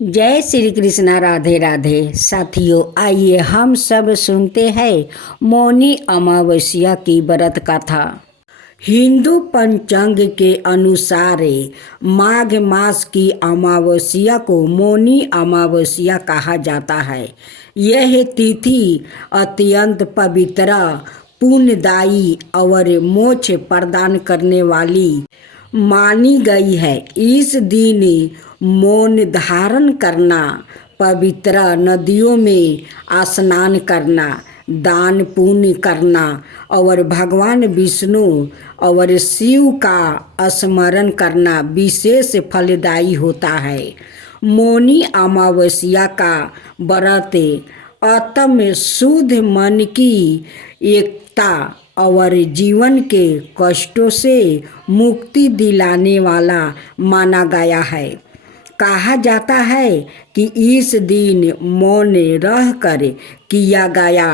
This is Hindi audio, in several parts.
जय श्री कृष्णा। राधे राधे। साथियों, आइए हम सब सुनते हैं मौनी अमावस्या की व्रत कथा। हिंदू पंचांग के अनुसार माघ मास की अमावस्या को मौनी अमावस्या कहा जाता है। यह तिथि अत्यंत पवित्र, पुण्यदायी और मोक्ष प्रदान करने वाली मानी गई है। इस दिन मौन धारण करना, पवित्र नदियों में स्नान करना, दान पुण्य करना और भगवान विष्णु और शिव का स्मरण करना विशेष फलदायी होता है। मौनी अमावस्या का व्रत आत्म शुद्ध मन की एकता और जीवन के कष्टों से मुक्ति दिलाने वाला माना गया है। कहा जाता है कि इस दिन मौन रहकर किया गया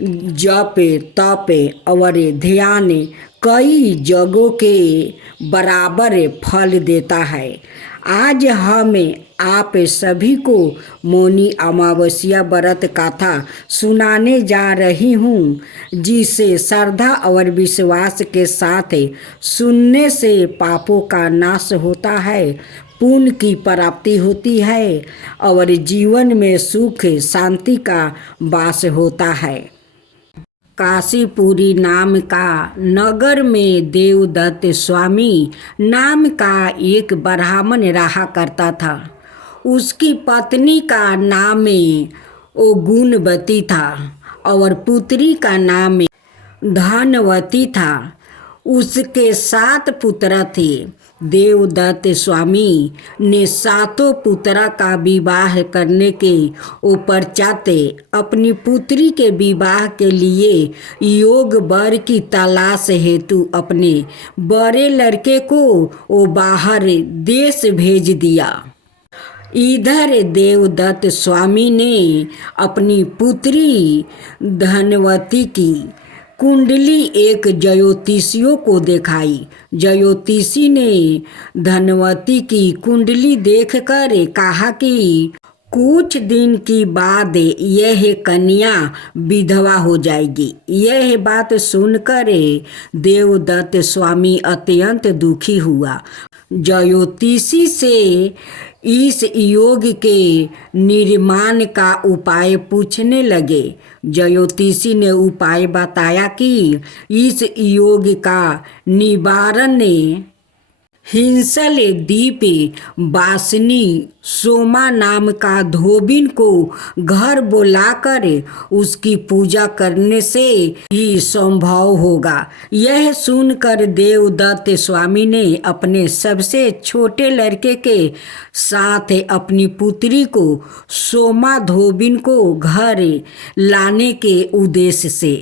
जप तप और ध्यान कई जगों के बराबर फल देता है। आज हम आप सभी को मौनी अमावस्या व्रत कथा सुनाने जा रही हूँ, जिसे श्रद्धा और विश्वास के साथ सुनने से पापों का नाश होता है, पुण्य की प्राप्ति होती है और जीवन में सुख शांति का वास होता है। काशीपुरी नाम का नगर में देवदत्त स्वामी नाम का एक ब्राह्मण रहा करता था। उसकी पत्नी का नाम गुणवती था और पुत्री का नाम धनवती था। उसके 7 पुत्र थे। देवदत्त स्वामी ने 7 पुत्रा का विवाह करने के उपरांत अपनी पुत्री के विवाह के लिए योग वर की तलाश हेतु अपने बड़े लड़के को वो बाहर देश भेज दिया। इधर देवदत्त स्वामी ने अपनी पुत्री धनवती की कुंडली एक ज्योतिषियों को दिखाई। ज्योतिषी ने धनवती की कुंडली देखकर कहा कि कुछ दिन की बाद यह कन्या विधवा हो जाएगी। यह बात सुनकर देवदत्त स्वामी अत्यंत दुखी हुआ। ज्योतिषी से इस योग के निर्माण का उपाय पूछने लगे। ज्योतिषी ने उपाय बताया कि इस योग का निवारण हिंसल दीप वासिनी सोमा नाम का धोबिन को घर बुलाकर उसकी पूजा करने से ही संभव होगा। यह सुनकर देवदत्त स्वामी ने अपने सबसे छोटे लड़के के साथ अपनी पुत्री को सोमा धोबिन को घर लाने के उद्देश्य से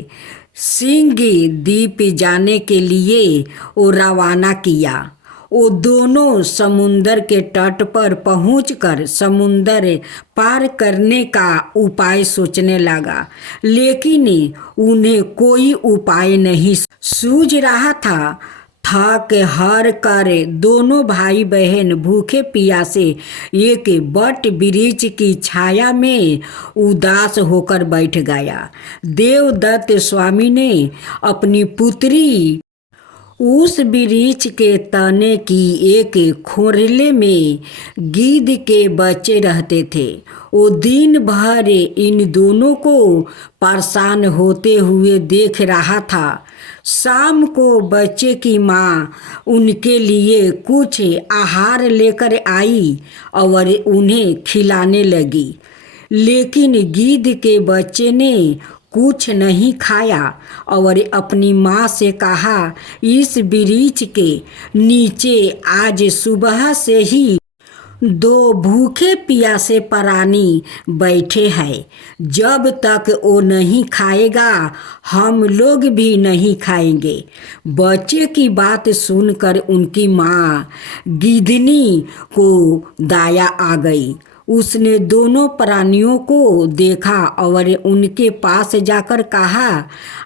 सिंह द्वीप जाने के लिए वो रवाना किया। वो दोनों समुंदर के तट पर पहुंचकर समुंदर पार करने का उपाय सोचने लगा, लेकिन उन्हें कोई उपाय नहीं सूझ रहा था। थक हार कर दोनों भाई बहन भूखे प्यासे एक बट वृक्ष की छाया में उदास होकर बैठ गया। देवदत्त स्वामी ने अपनी पुत्री उस वृक्ष के तने की एक खोरले में गिद्ध के बच्चे रहते थे। वो दिन भर इन दोनों को परेशान होते हुए देख रहा था। शाम को बच्चे की माँ उनके लिए कुछ आहार लेकर आई और उन्हें खिलाने लगी, लेकिन गिद्ध के बच्चे ने कुछ नहीं खाया और अपनी माँ से कहा, इस वृक्ष के नीचे आज सुबह से ही 2 भूखे प्यासे प्राणी बैठे हैं। जब तक वो नहीं खाएगा हम लोग भी नहीं खाएंगे। बच्चे की बात सुनकर उनकी माँ गिद्धनी को दया आ गई। उसने दोनों प्राणियों को देखा और उनके पास जाकर कहा,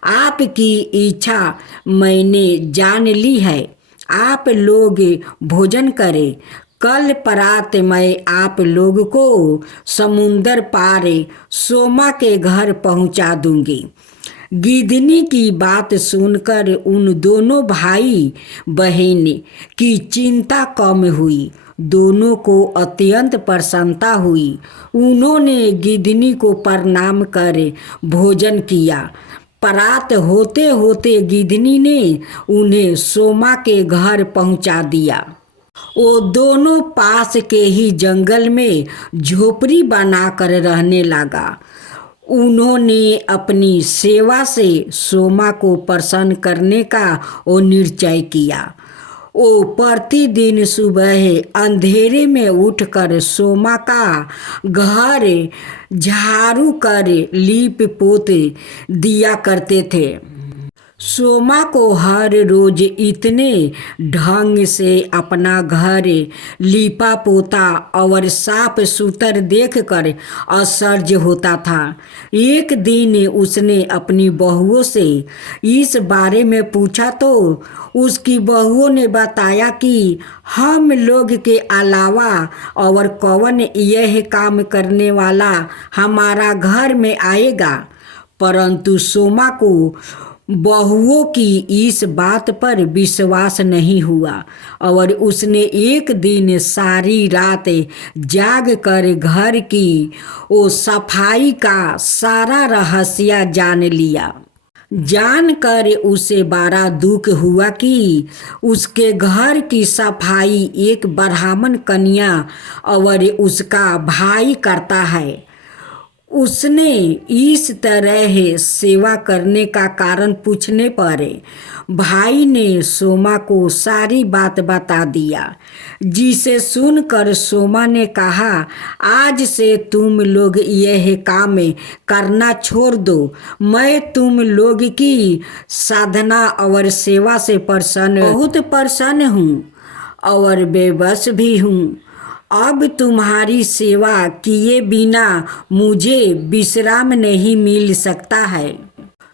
आपकी इच्छा मैंने जान ली है, आप लोग भोजन करें। कल परात मैं आप लोग को समुंदर पार सोमा के घर पहुंचा दूंगी। गिदनी की बात सुनकर उन दोनों भाई बहन की चिंता कम हुई। दोनों को अत्यंत प्रसन्नता हुई। उन्होंने गिदनी को प्रणाम कर भोजन किया। परात होते होते गिदनी ने उन्हें सोमा के घर पहुंचा दिया। वो दोनों पास के ही जंगल में झोपड़ी बनाकर रहने लगा। उन्होंने अपनी सेवा से सोमा को प्रसन्न करने का वो निश्चय किया। वो प्रतिदिन सुबह अंधेरे में उठकर सोमा का घर झाड़ू कर लीप पोत दिया करते थे। सोमा को हर रोज इतने ढंग से अपना घर लीपा पोता और साफ सुथरा देखकर आश्चर्य होता था। एक दिन उसने अपनी बहुओं से इस बारे में पूछा तो उसकी बहुओं ने बताया कि हम लोग के अलावा और कौन यह काम करने वाला हमारा घर में आएगा। परंतु सोमा को बहुओं की इस बात पर विश्वास नहीं हुआ और उसने एक दिन सारी रात जाग कर घर की वो सफाई का सारा रहस्य जान लिया। जानकर उसे बड़ा दुख हुआ कि उसके घर की सफाई एक ब्राह्मण कन्या और उसका भाई करता है। उसने इस तरह सेवा करने का कारण पूछने पर भाई ने सोमा को सारी बात बता दिया, जिसे सुनकर सोमा ने कहा, आज से तुम लोग यह काम करना छोड़ दो। मैं तुम लोग की साधना और सेवा से बहुत प्रसन्न हूँ और बेबस भी हूँ। अब तुम्हारी सेवा किए बिना मुझे विश्राम नहीं मिल सकता है।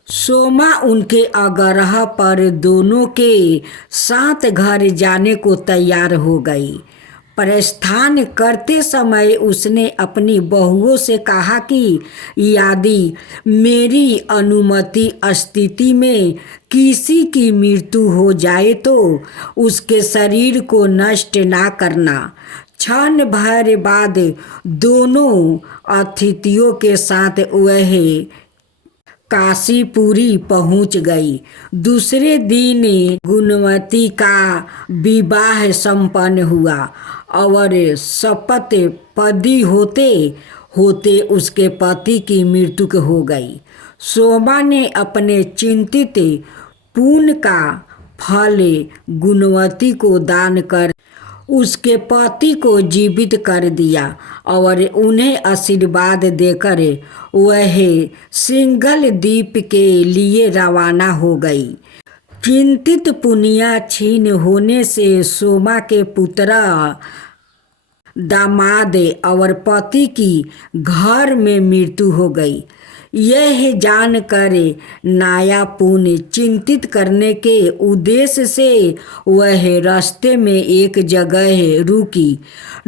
सोमा उनके आग्रह पर दोनों के साथ घर जाने को तैयार हो गई। प्रस्थान करते समय उसने अपनी बहुओं से कहा कि यदि मेरी अनुमति स्थिति में किसी की मृत्यु हो जाए तो उसके शरीर को नष्ट ना करना। क्षण भर बाद दोनों अतिथियों के साथ वह काशीपुरी पहुंच गई। दूसरे दिन गुणवती का विवाह संपन्न हुआ और शपथ पदी होते होते उसके पति की मृत्यु हो गई। सोमा ने अपने चिंतित पुण्य का फल गुणवती को दान कर उसके पति को जीवित कर दिया और उन्हें आशीर्वाद देकर वह सिंगल द्वीप के लिए रवाना हो गई। चिंतित पुनिया छीन होने से सोमा के पुत्र दामाद और पति की घर में मृत्यु हो गई। यह जानकर नायापुन चिंतित करने के उद्देश्य से वह रास्ते में एक जगह रुकी।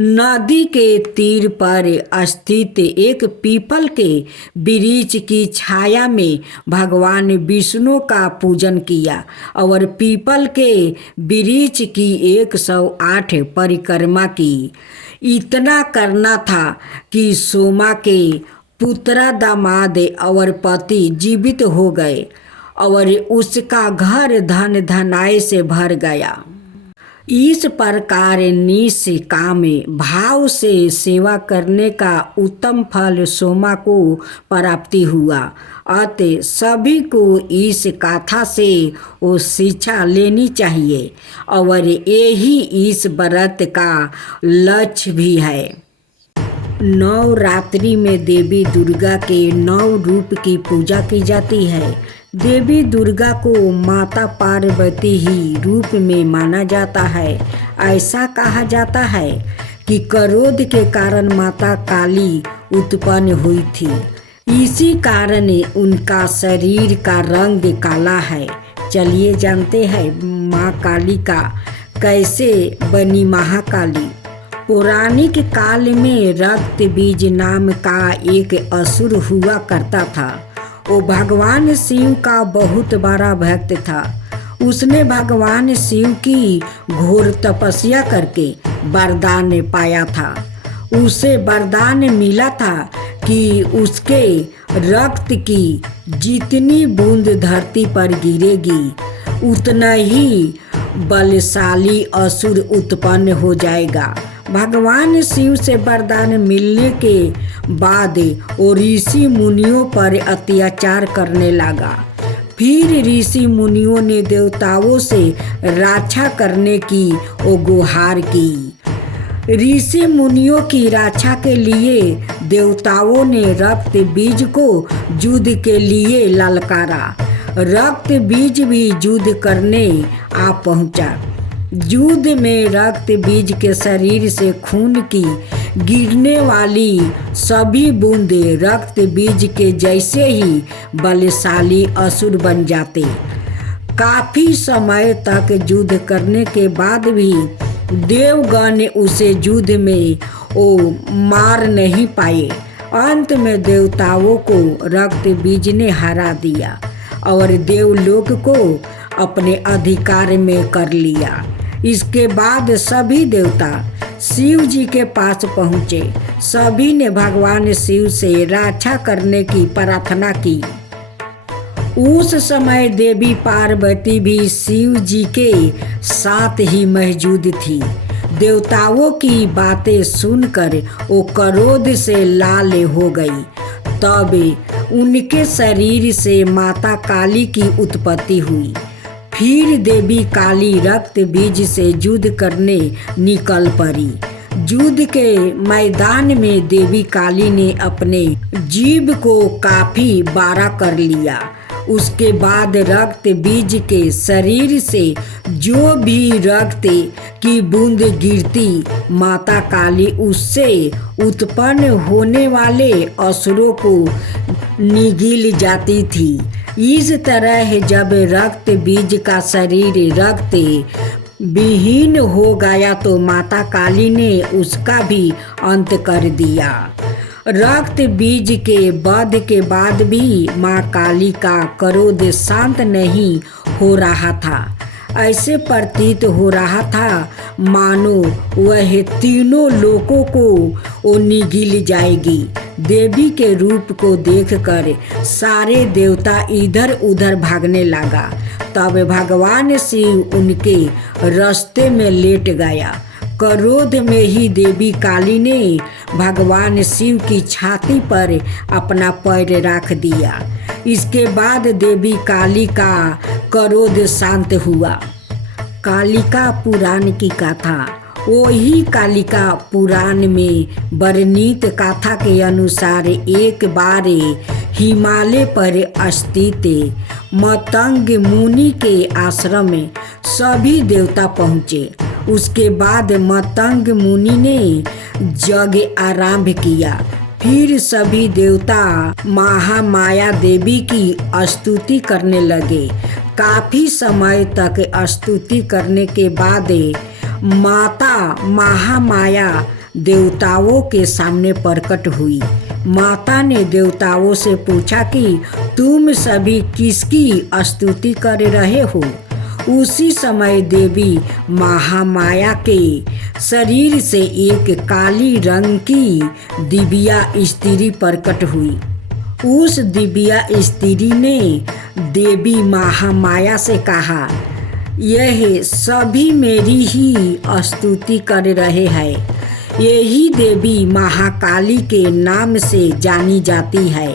नदी के तीर पर स्थित एक पीपल के वृक्ष की छाया में भगवान विष्णु का पूजन किया और पीपल के वृक्ष की 108 परिक्रमा की। इतना करना था कि सोमा के पुत्र दामाद और पति जीवित हो गए और उसका घर धन धनाय से भर गया। इस प्रकार निष्काम भाव से सेवा करने का उत्तम फल सोमा को प्राप्ति हुआ। अतः सभी को इस कथा से वो शिक्षा लेनी चाहिए और यही इस व्रत का लक्ष्य भी है। नवरात्रि में देवी दुर्गा के 9 रूप की पूजा की जाती है। देवी दुर्गा को माता पार्वती ही रूप में माना जाता है। ऐसा कहा जाता है कि क्रोध के कारण माता काली उत्पन्न हुई थी। इसी कारण उनका शरीर का रंग काला है। चलिए जानते हैं माँ काली का कैसे बनी महाकाली। पौराणिक काल में रक्त बीज नाम का एक असुर हुआ करता था। वो भगवान शिव का बहुत बड़ा भक्त था। उसने भगवान शिव की घोर तपस्या करके वरदान पाया था। उसे वरदान मिला था कि उसके रक्त की जितनी बूंद धरती पर गिरेगी उतना ही बलशाली असुर उत्पन्न हो जाएगा। भगवान शिव से वरदान मिलने के बाद वो ऋषि मुनियों पर अत्याचार करने लगा। फिर ऋषि मुनियों ने देवताओं से रक्षा करने की वो गुहार की। ऋषि मुनियों की रक्षा के लिए देवताओं ने रक्त बीज को युद्ध के लिए ललकारा। रक्त बीज भी युद्ध करने आ पहुंचा। युद्ध में रक्त बीज के शरीर से खून की गिरने वाली सभी बूंदें रक्त बीज के जैसे ही बलशाली असुर बन जाते। काफी समय तक युद्ध करने के बाद भी देवगण उसे युद्ध में वो मार नहीं पाए। अंत में देवताओं को रक्त बीज ने हरा दिया और देवलोक को अपने अधिकार में कर लिया। इसके बाद सभी देवता शिव जी के पास पहुँचे। सभी ने भगवान शिव से रक्षा करने की प्रार्थना की। उस समय देवी पार्वती भी शिव जी के साथ ही मौजूद थी। देवताओं की बातें सुनकर वो क्रोध से लाल हो गई। तब उनके शरीर से माता काली की उत्पत्ति हुई। फिर देवी काली रक्त बीज से युद्ध करने निकल पड़ी। युद्ध के मैदान में देवी काली ने अपने जीभ को काफी बड़ा कर लिया। उसके बाद रक्त बीज के शरीर से जो भी रक्त की बूंद गिरती माता काली उससे उत्पन्न होने वाले असुरों को निगल जाती थी। इस तरह जब रक्त बीज का शरीर रक्त विहीन हो गया तो माता काली ने उसका भी अंत कर दिया। रक्त बीज के वध के बाद भी माँ काली का क्रोध शांत नहीं हो रहा था। ऐसे प्रतीत हो रहा था मानो वह तीनों लोकों को वो निगल जाएगी। देवी के रूप को देखकर सारे देवता इधर उधर भागने लगा। तब भगवान शिव उनके रास्ते में लेट गया। क्रोध में ही देवी काली ने भगवान शिव की छाती पर अपना पैर रख दिया। इसके बाद देवी काली का क्रोध शांत हुआ। कालिका पुराण की कथा। वही कालिका पुराण में वर्णित कथा के अनुसार एक बार हिमालय पर स्थित मतंग मुनि के आश्रम में सभी देवता पहुँचे। उसके बाद मतंग मुनि ने यज्ञ आरंभ किया। फिर सभी देवता महामाया देवी की स्तुति करने लगे। काफी समय तक स्तुति करने के बाद माता महामाया देवताओं के सामने प्रकट हुई। माता ने देवताओं से पूछा कि तुम सभी किसकी स्तुति कर रहे हो। उसी समय देवी महामाया के शरीर से एक काली रंग की दिव्या स्त्री प्रकट हुई। उस दिव्या स्त्री ने देवी महामाया से कहा, यह सभी मेरी ही स्तुति कर रहे हैं। यही देवी महाकाली के नाम से जानी जाती है।